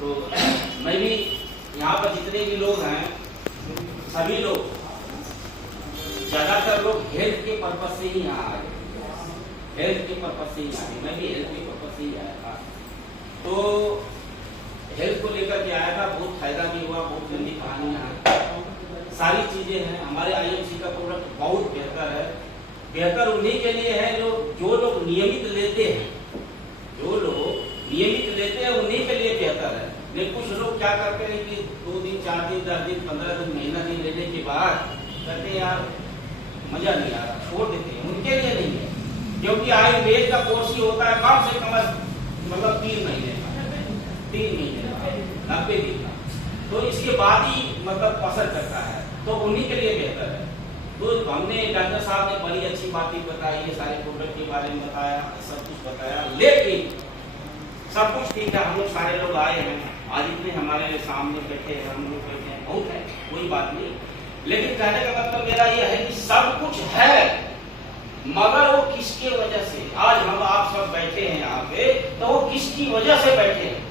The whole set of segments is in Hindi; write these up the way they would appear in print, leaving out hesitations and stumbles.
तो मैं भी यहाँ पर जितने भी लोग हैं सभी लोग ज्यादातर लोग हेल्थ के पर्पज से ही यहाँ आए, हेल्थ के पर्पज से ही आए। मैं भी हेल्थ के पर्पज से ही आया था। तो हेल्थ को लेकर के आया था, बहुत फायदा भी हुआ, बहुत लंबी कहानी है, सारी चीजें हैं। हमारे आईएमसी का प्रोडक्ट बहुत बेहतर है। बेहतर उन्हीं के लिए है जो लोग नियमित लेते हैं, जो लोग नियमित लेते हैं उन्हीं के लिए बेहतर है। लेकिन कुछ लोग क्या करते हैं कि 2 दिन 4 दिन 10 दिन 15 दिन महीना दिन लेने के बाद कहते हैं यार मजा नहीं आ रहा, छोड़ देते हैं। उनके लिए नहीं है, क्योंकि आयुर्वेद का कोर्स ही होता है कम से कम मतलब 3 महीने का, 3 महीने का, 90 दिन का। तो इसके बाद ही मतलब असर करता है, तो उन्हीं के लिए बेहतर है। तो हमने डॉक्टर साहब ने बड़ी अच्छी बातें बताई, ये सारे प्रोडक्ट के बारे में बताया, सब कुछ बताया। लेकिन सब कुछ ठीक है, हम लोग सारे लोग आए हैं, आज इतने हमारे सामने बैठे हैं, हम लोग बैठे हैं, बहुत है, कोई बात नहीं। लेकिन कहने का मतलब मेरा ये है कि सब कुछ है, मगर वो किसके वजह से आज हम आप सब बैठे हैं यहाँ पे, तो वो किसकी वजह से बैठे हैं।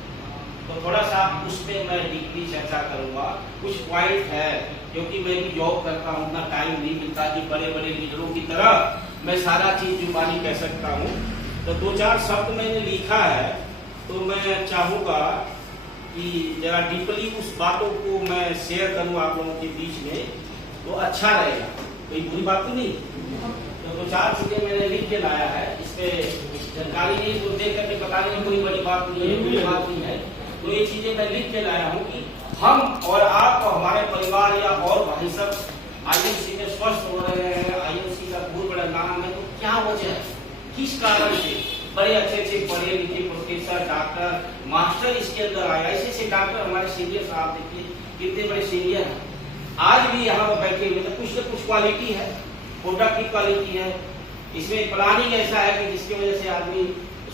तो थोड़ा सा उस पर मैं डीपली चर्चा करूंगा। कुछ पॉइंट है, क्योंकि मैं भी जॉब करता हूँ, उतना टाइम नहीं मिलता कि बड़े बड़े लीडरों की तरह मैं सारा चीज जुबानी कह सकता हूँ। तो 2-4 शब्द मैंने लिखा है, तो मैं चाहूँगा कि जरा डीपली उस बातों को मैं शेयर करूँ आप लोगों के बीच में, तो अच्छा रहेगा, कोई बुरी बात तो नहीं। तो 2-4 चीजें मैंने लिख के लाया है, इस पे जानकारी नहीं तो देख करके बताने में कोई बड़ी बात नहीं है, कोई बात नहीं है। तो ये चीजें मैं लिख के लाया हूँ कि हम और आप और हमारे परिवार या और भाई सब आईएमसी में स्वस्थ हो रहे हैं, आईएमसी का बहुत बड़ा नाम है, तो क्या वजह है, किस कारण से बड़े अच्छे पढ़े लिखे प्रोफेसर डॉक्टर मास्टर इसके अंदर आया। ऐसे डॉक्टर हमारे सीनियर साहब देखिए कितने बड़े सीनियर हैं, आज भी यहाँ पर बैठे हुए। तो कुछ न कुछ क्वालिटी है, प्रोडक्ट की क्वालिटी है, इसमें प्लानिंग ऐसा है कि जिसकी वजह से आदमी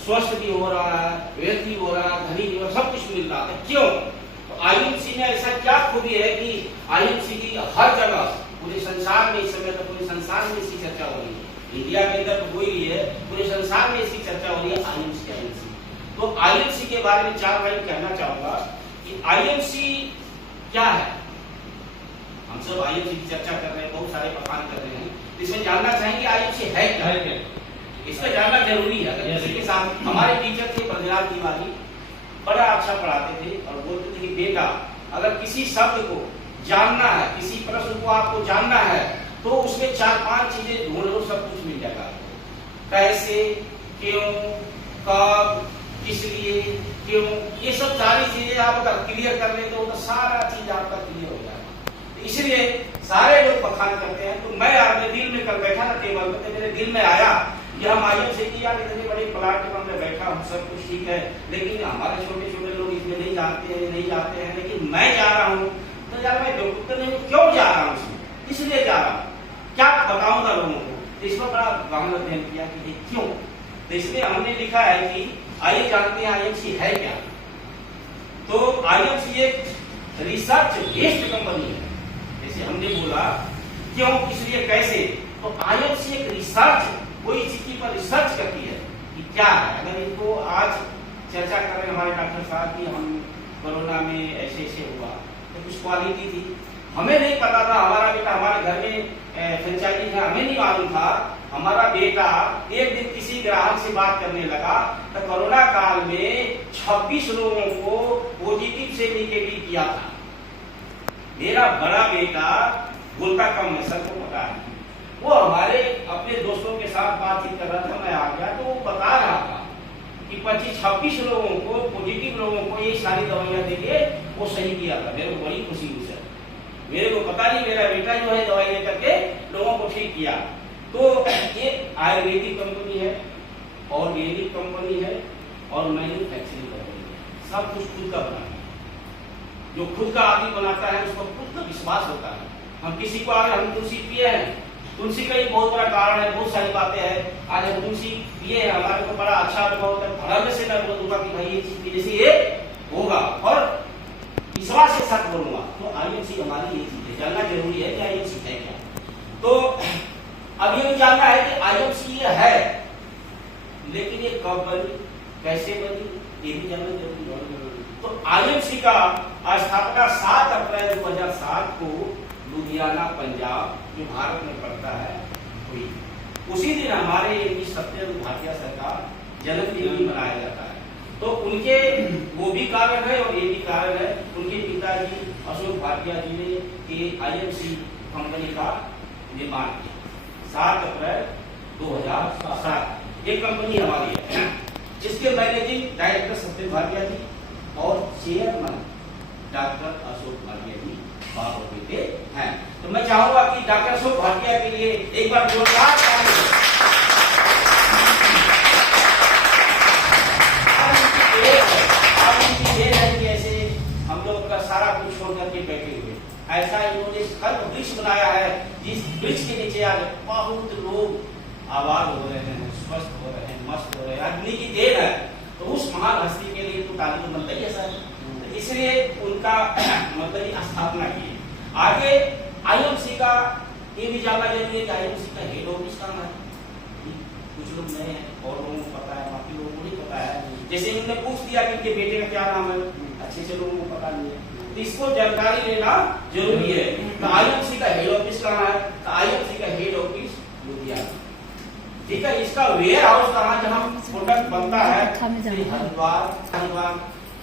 स्वस्थ भी हो रहा है, वेल्थ भी हो रहा है, धनी भी हो रहा है, सब कुछ मिल रहा है। क्यों? तो आईएमसी में ऐसा क्या खूबी है कि आईएमसी की हर जगह पूरे संसार में इस समय तो पूरे संसार में इसकी चर्चा हो रही है। इंडिया के अंदर तो हो ही है, पूरे संसार में इसकी चर्चा हो रही है आईएमसी। तो आईएमसी के बारे में 4 लाइन कहना चाहूंगा कि आईएमसी क्या है। हम सब आईएमसी की चर्चा कर रहे हैं, बहुत सारे बखान कर रहे हैं, इसमें जानना चाहेंगे आईएमसी है क्या, इसका जानना जरूरी है। जैसे के साथ हमारे टीचर थे प्रज्ञान तिवारी, बड़ा अच्छा पढ़ाते थे और बोलते थे कि बेटा अगर किसी शब्द को जानना है, किसी प्रश्न को आपको जानना है, तो उसमें 4-5 चीजें ढूंढ लो, सब कुछ मिल जाएगा। कैसे, क्यों, कब, किस लिए, क्यों, ये सब सारी चीजें आप अगर क्लियर कर ले तो सारा चीज आपका क्लियर हो जाएगा। इसलिए सारे लोग बखान करते हैं। तो मैं अपने दिल में कल बैठा था टेबल पर, मेरे दिल में आया कि हम आईएमसी की यार इतने बड़े प्लेटफॉर्म में बैठा हूँ, सब कुछ ठीक है, लेकिन हमारे छोटे छोटे लोग इसमें नहीं जाते हैं, लेकिन मैं जा रहा हूँ। तो यार मैं डॉक्टर नहीं क्यों जा रहा हूँ इसमें, इसलिए जा रहा हूँ, क्या बताऊंगा लोगों को। तो इसमें बड़ा गहन अध्ययन किया कि क्यों। तो इसमें हमने लिखा है कि आइए जानते हैं आईएमसी है क्या। तो आईएमसी एक रिसर्च बेस्ड कंपनी है। जैसे हमने बोला क्यों, इसलिए, कैसे, तो आईएमसी एक रिसर्च, कोई चीज पर रिसर्च करती है कि क्या है। अगर इनको आज चर्चा कर रहे हैं हमारे डॉक्टर साहब की हम कोरोना में ऐसे हुआ, तो कुछ क्वालिटी थी, हमें नहीं पता था। हमारा बेटा हमारे घर में फ्रेंचाइजी था, हमें नहीं मालूम था। हमारा बेटा एक दिन किसी ग्राहक से बात करने लगा, तो कोरोना काल में 26 लोगों को पॉजिटिव से निगेटिव किया था। मेरा बड़ा बेटा बोलता कम है, सबको पता है, वो हमारे अपने दोस्तों के साथ बातचीत कर रहा था, मैं आ गया तो वो बता रहा था कि 25-26 लोगों को पॉजिटिव लोगों को ये सारी दवाइयां देके वो सही किया था। मेरे को बड़ी खुशी हुई सर, मेरे को पता नहीं, मेरा बेटा जो है दवाई लेकर के लोगों को ठीक किया। तो ये आयुर्वेदिक कंपनी है, ऑर्गेनिक कंपनी है और मैन्युफैक्चरिंग कंपनी है, सब कुछ खुद का बना है। जो खुद का आदमी बनाता है उसको खुद का विश्वास होता है। हम किसी को आगे हम तुलसी पिए हैं, तुलसी का ही बहुत बड़ा कारण है, बहुत सारी बातें हैं। आज हम तुलसी पिए हैं, हमारे को बड़ा अच्छा अनुभव होता है, धड़ल्ले से मैं बोलूंगा कि भाई ये चीज पीने से ये होगा, और विश्वास के साथ बोलूंगा। तो आईएमसी हमारी ये चीज है, जानना जरूरी है कि आईएमसी है क्या। तो अब ये भी जानना है कि आईएमसी ये है, लेकिन ये कब बनी, कैसे बनी, ये भी जानना जरूरी है। तो आईएमसी का स्थापना 7 अप्रैल 2007 को लुधियाना, पंजाब, जो भारत में पड़ता है, हुई। उसी दिन हमारे सत्येंद्र भाटिया सरकार जन्मदिन भी मनाया जाता है। तो उनके वो भी कारण है और ये भी कारण है, उनके पिताजी अशोक भाटिया जी ने आईएमसी कंपनी का निर्माण किया 7 अप्रैल 2007। ये कंपनी हमारी है, जिसके मैनेजिंग डायरेक्टर सत्येंद्र भाटिया जी और चेयरमैन डॉक्टर अशोक भाटिया जी बाप और बेटे हैं। तो मैं चाहूंगा कि डॉक्टर अशोक भाटिया के लिए एक बार जोरदार ताली। ऐसे हम लोग का सारा कुछ छोड़ करके बैठे हुए, ऐसा इन्होंने कल्प वृक्ष बनाया है, जिस वृक्ष के नीचे आज बहुत लोग आबाद हो रहे हैं, स्वस्थ हो रहे हैं, मस्त हो रहे हैं, अग्नि की देन है। तो उस महान हस्ती के लिए तो ताली तो बनता ही है सर। तो इसलिए उनका मतलब स्थापना की। आगे आईएमसी का ये भी जानना जरूरी है कि आईएमसी का हेड ऑफिस कहाँ है। कुछ लोग नए हैं और लोगों को पता है, बाकी लोगों को नहीं पता है। जैसे इन्होंने पूछ दिया कि इनके बेटे का क्या नाम है, अच्छे से लोगों को पता नहीं है, तो इसको जानकारी लेना जरूरी है। तो आईएमसी का हेड ऑफिस कहाँ है? तो आईएमसी का हेड ऑफिस लुधियाना, ठीक है। इसका वेयर हाउस कहाँ, जहाँ प्रोडक्ट बनता है, हरिद्वार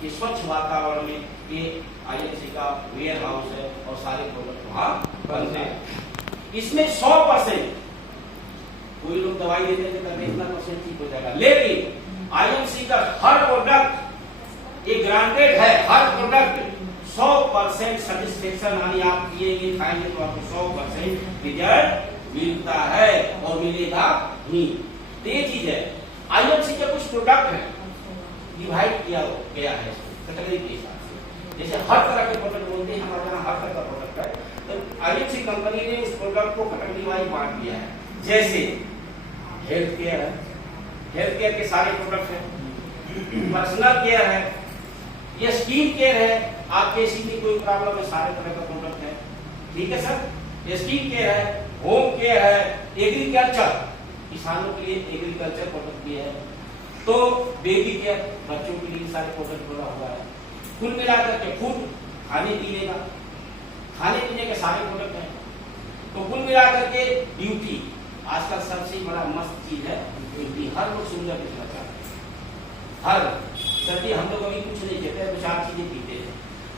ये स्वच्छ वातावरण में ये आईएमसी का वेयर हाउस है और सारे प्रोडक्ट वहाँ बनते हैं। इसमें 100% कोई लोग दवाई देते हैं तब इतना % ठीक हो जाएगा, लेकिन आईएमसी का हर प्रोडक्ट ये ग्रांटेड है, हर प्रोडक्ट 100% सेटिस्फेक्शन, यानी आप पिएंगे खाएंगे तो आपको 100% रिजल्ट मिलता है और मिलेगा नहीं। तो ये चीज है। आईएमसी के कुछ प्रोडक्ट है डिवाइड किया गया है कैटेगरी के हिसाब से, जैसे हर तरह के प्रोडक्ट बोलते हैं, हमारे यहाँ हर तरह का प्रोडक्ट है। तो आईएमसी कंपनी ने उस प्रोडक्ट को कैटेगरी वाइज बांट दिया है। जैसे हेल्थ केयर है, हेल्थ केयर के सारे प्रोडक्ट है, पर्सनल केयर है, ये स्किन केयर है, आपके किसी भी कोई प्रॉब्लम है, सारे तरह का प्रोडक्ट है, ठीक है सर। ये स्किन केयर है, होम केयर है, एग्रीकल्चर, किसानों के लिए एग्रीकल्चर प्रोडक्ट भी है, तो बेबी केयर, बच्चों के लिए सारे प्रोडक्ट बना हुआ है। कुल मिलाकर के फूड, खाने पीने का, खाने पीने के सारे प्रोडक्ट हैं। तो कुल मिलाकर के ब्यूटी, आजकल सबसे बड़ा मस्त चीज है ब्यूटी। हर लोग सुंदर दिखना चाहते हैं, हर सर्दी हम लोग अभी कुछ नहीं कहते हैं, 2-4 चीजें पीते हैं।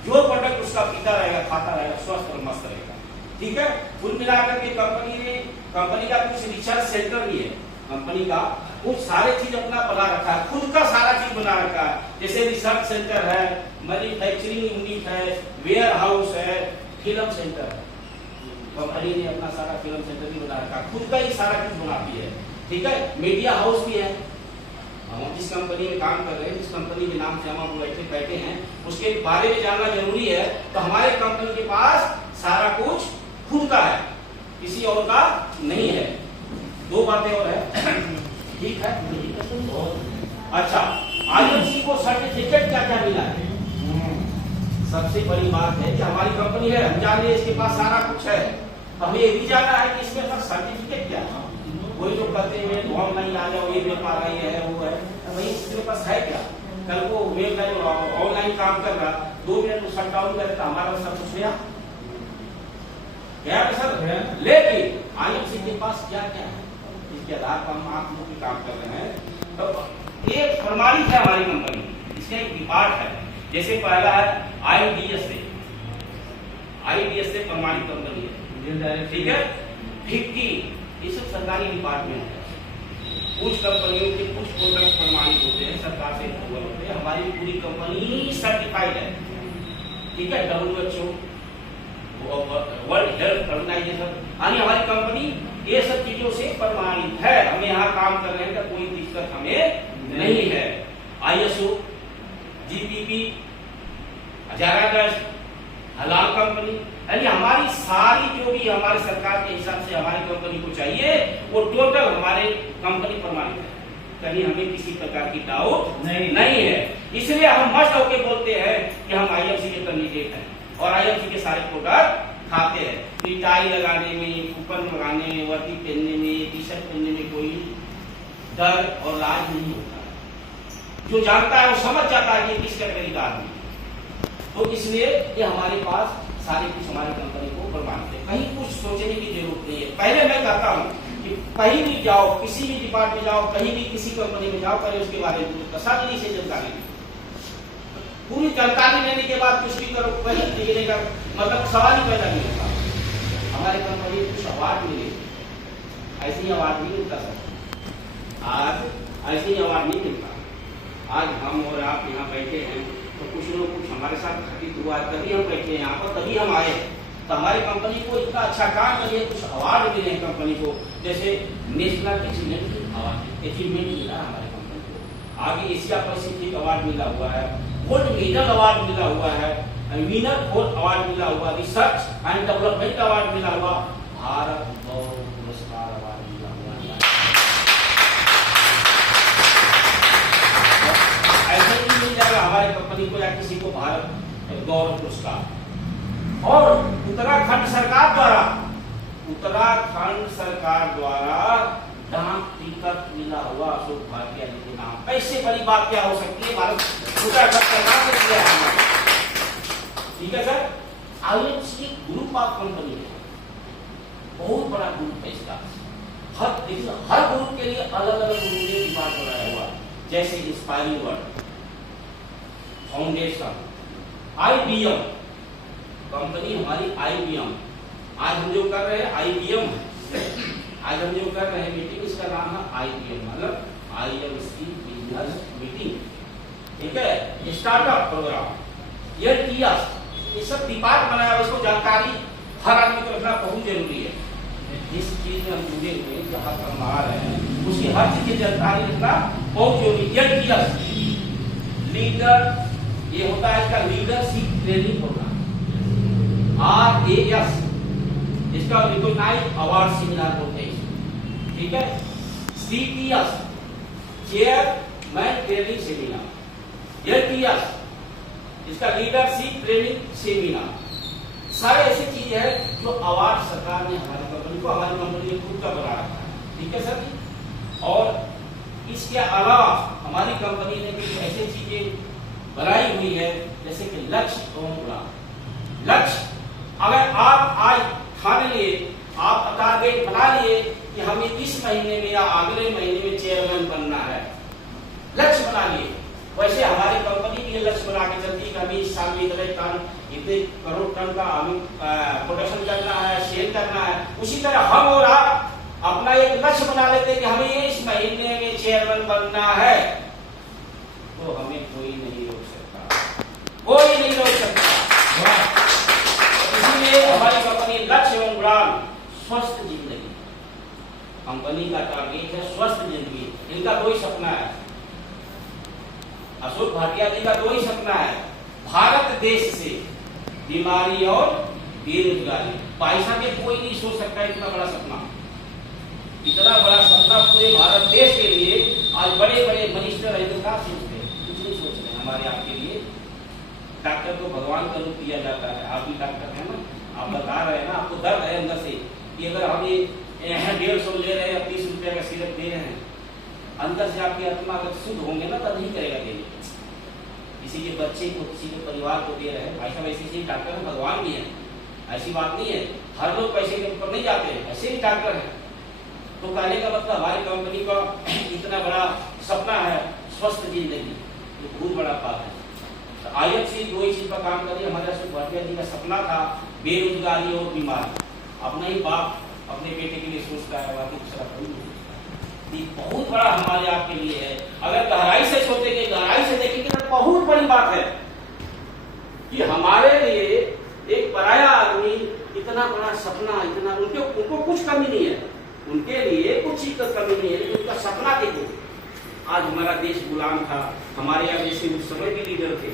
जो प्रोडक्ट उसका पीता रहेगा, खाता रहेगा, स्वस्थ और मस्त रहेगा, ठीक है। कुल मिलाकर के कंपनी का कुछ रिसर्च सेंटर भी है, कंपनी का कुछ सारे चीज अपना बना रखा है, खुद का सारा चीज बना रखा है। जैसे रिसर्च सेंटर है, मैन्युफैक्चरिंग यूनिट है, वेयर हाउस है, फिल्म सेंटर है, कंपनी ने अपना सारा फिल्म सेंटर भी बना रखा है, खुद का ही सारा चीज बनाती है, ठीक है। मीडिया हाउस भी है। हम जिस कंपनी में काम कर रहे हैं, जिस कंपनी के नाम से हम बैठे हैं, उसके बारे में जानना जरूरी है। तो हमारे कंपनी के पास सारा कुछ खुद का है, किसी और का नहीं है। 2 बातें और है, ठीक है। अच्छा, आईएमसी को सर्टिफिकेट क्या क्या मिला है? सबसे बड़ी बात है कि हमारी कंपनी है, हम जान रहे हैं इसके पास सारा कुछ है, तो हमें ये भी जानना है कि इसमें सर्टिफिकेट क्या है। कोई जो कहते हैं ऑनलाइन आ जाओ, ये व्यापार है, ये है, वो है, तो भाई इसके पास है क्या? कल को वेबसाइट ऑनलाइन काम कर रहा, 2 मिनट शट डाउन करे तो हमारा सब कुछ गया सर। लेकिन आईएमसी के पास क्या क्या है, इसके आधार पर हम आप लोग काम कर रहे हैं। तो एक प्रमाणित है हमारी कंपनी, इसका एक डिपार्ट है। जैसे पहला है आईडीएस से प्रमाणित कंपनी है, ठीक है। 50 ये सब सरकारी डिपार्टमेंट है। कुछ कंपनियों के कुछ प्रोडक्ट प्रमाणित होते हैं, सरकार से अप्रूवल होते हैं, हमारी पूरी कंपनी सर्टिफाइड है, ठीक है। WHO, वर्ल्ड हेल्थ ऑर्गेनाइजेशन, यानी हमारी कंपनी ये सब चीजों से प्रमाणित है। हमें यहाँ काम कर रहे हैं तो कोई दिक्कत हमें नहीं है। ISO, GPP, हजारा डस्ट, हलाल कंपनी, यानी हमारी सारी जो भी हमारे सरकार के हिसाब से हमारी कंपनी को चाहिए वो टोटल हमारे कंपनी प्रमाणित है, कहीं हमें किसी प्रकार की डाउट नहीं है। इसलिए हम मस्त होकर बोलते हैं कि हम आईएमसी के कैंडिडेट हैं और आईएमसी के सारे प्रोडक्ट खाते हैं। टाई लगाने में, कूपन लगाने में, वर्दी पहनने में, टी शर्ट पहनने में कोई डर और लाज नहीं होता है। जो जानता है वो समझ जाता है कि किस कैटेगरी का आदमी, तो इसलिए ये हमारे पास सारे कुछ हमारी कंपनी को प्रमाणित है, कहीं कुछ सोचने की जरूरत नहीं है। पहले मैं कहता हूँ कि कहीं भी जाओ, किसी भी डिपार्टमेंट में जाओ, कहीं भी किसी कंपनी में जाओ, पहले उसके बारे में तसल्ली से जानकारी लो। पूरी जानकारी लेने के बाद कुछ भी करो, कहीं देने का मतलब सवाल ही पैदा नहीं होता। हमारे कंपनी में कुछ अवार्ड मिले, ऐसे ही अवार्ड नहीं मिलता सर, आज ऐसे ही अवार्ड नहीं मिलता। आज हम और आप यहाँ बैठे हैं तो कुछ न कुछ हमारे साथ घटित हुआ है, तभी हम बैठे हैं यहाँ पर, तभी हम आए। तो हमारी कंपनी को इतना अच्छा काम करिए, कुछ अवार्ड मिले हैं कंपनी को, जैसे नेशनल अचीवमेंट अवार्ड अचीवमेंट मिला हमारे कंपनी को, आगे एशिया पैसिफिक अवार्ड मिला हुआ है, गोल्ड मेडल अवार्ड मिला हुआ है, विनर गोल्ड अवार्ड मिला हुआ, रिसर्च एंड डेवलपमेंट अवार्ड मिला हुआ, भारत गौरव पुरस्कार अवार्ड मिला हुआ है। ऐसे ही मिल जाएगा हमारे कंपनी को या किसी को भारत गौरव पुरस्कार। और उत्तराखंड सरकार द्वारा डाक टिकट मिला हुआ अशोक भाटिया जी के नाम। ऐसे बड़ी बात क्या हो सकती है, भारत उत्तराखंड सरकार ने दिया है। ठीक है sir, INC group of company है, बहुत बड़ा ग्रुप है इसका। हर ग्रुप के लिए अलग अलग डिपार्ट बनाया हुआ, जैसे inspiring word, foundation, IBM company हमारी, आईबीएम आज हम जो कर रहे हैं आईबीएम, आज हम जो कर रहे हैं मीटिंग, इसका नाम है आईबीएम, मतलब आईएमसी बिजनेस मीटिंग। ठीक है, स्टार्टअप प्रोग्राम, ये टीएस, ये सब डिपार्ट बनाया, इसको जानकारी हर आदमी को रखना बहुत जरूरी है। जिस चीज में हम जुड़े हुए हैं, जहाँ पर हम आ रहे हैं, उसकी हर चीज की जानकारी रखना बहुत जरूरी है। ये टीएस लीडर, ये होता है इसका लीडरशिप ट्रेनिंग प्रोग्राम। RAS इसका रिकॉग्नाइज्ड अवार्ड सेमिनार होते हैं। ठीक है, CTS chairman training seminar, LTS इसका लीडरशिप ट्रेनिंग सेमिनार। सारे ऐसी चीजें हैं जो अवार्ड सरकार ने हमारी कंपनी ने खुद का बना रखा है। ठीक है सर, और इसके अलावा हमारी कंपनी ने कुछ ऐसी चीजें बनाई हुई है, जैसे कि लक्ष्य एवं गुणांक। लक्ष्य, अगर आप आज ठान लिए, आप टारगेट बना लिए कि हमें इस महीने में या अगले महीने में चेयरमैन बनना है, लक्ष्य बना लिए, वैसे हमारी कंपनी भी लक्ष्य बना के चलती है, हमें इस साल में इतने करोड़ टन का हमें प्रोडक्शन करना है, सेल करना है। उसी तरह हम और आप अपना एक लक्ष्य बना लेते हैं कि हमें इस महीने में चेयरमैन बनना है, तो हमें कोई नहीं रोक सकता, कोई नहीं रोक सकता। इसलिए हमारी कंपनी लक्ष्य एवं गुणांक, स्वस्थ जिंदगी, कंपनी का टारगेट है स्वस्थ जिंदगी। इनका दो ही सपना है, अशोक भाटिया जी का दो ही सपना है, भारत देश से बीमारी और बेरोजगारी। पैसा के कोई नहीं सोच सकता इतना बड़ा सपना, इतना बड़ा सपना पूरे भारत देश के लिए। आज बड़े बड़े मिनिस्टर है तो क्या सोचते हैं, कुछ नहीं सोच रहे। हमारे आपके लिए डॉक्टर को भगवान का रूप दिया जाता है, आप भी डॉक्टर है ना, आप बता रहे हैं ना, आपको दर्द है अंदर से कि अगर हम ये 150 ले रहे हैं, 30 रुपए का सिरप दे रहे हैं, अंदर से आपकी आत्मा अगर शुद्ध होंगे ना तब नहीं करेगा देने। किसी के बच्चे को, किसी के परिवार को दे रहे हैं, भाई साहब ऐसे ही डॉक्टर है, भगवान भी है, ऐसी बात नहीं है। हर लोग पैसे के ऊपर नहीं जाते हैं, ऐसे ही डॉक्टर है। तो कहने का मतलब हमारी कंपनी का इतना बड़ा सपना है स्वस्थ जिंदगी, ये बहुत बड़ा बात है। तो आईएफसी दो ही चीज पर काम करिए। हमारे अशोक भाटिया जी का सपना था बेरोजगारी और बीमारी। अपना ही बाप अपने बेटे के लिए सोचता है, बाकी दूसरा कोई नहीं सोचता। ये बहुत बड़ा हमारे आपके लिए है। अगर गहराई से सोचेंगे, गहराई से देखेंगे तो बहुत बड़ी बात है कि हमारे लिए एक पराया आदमी इतना बड़ा सपना, इतना उनको कुछ कमी नहीं है, उनके लिए कुछ चीज का कमी नहीं है, लेकिन उनका सपना देखो। आज हमारा देश गुलाम था, हमारे यहाँ जैसे उस समय भी लीडर थे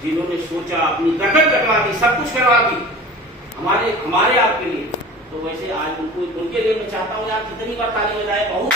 जिन्होंने सोचा, अपनी गर्दन कटवा दी, सब कुछ करवा दी हमारे आपके लिए। तो वैसे आज उनको, उनके लिए मैं चाहता हूँ यार कितनी बार ताली बजाए, बहुत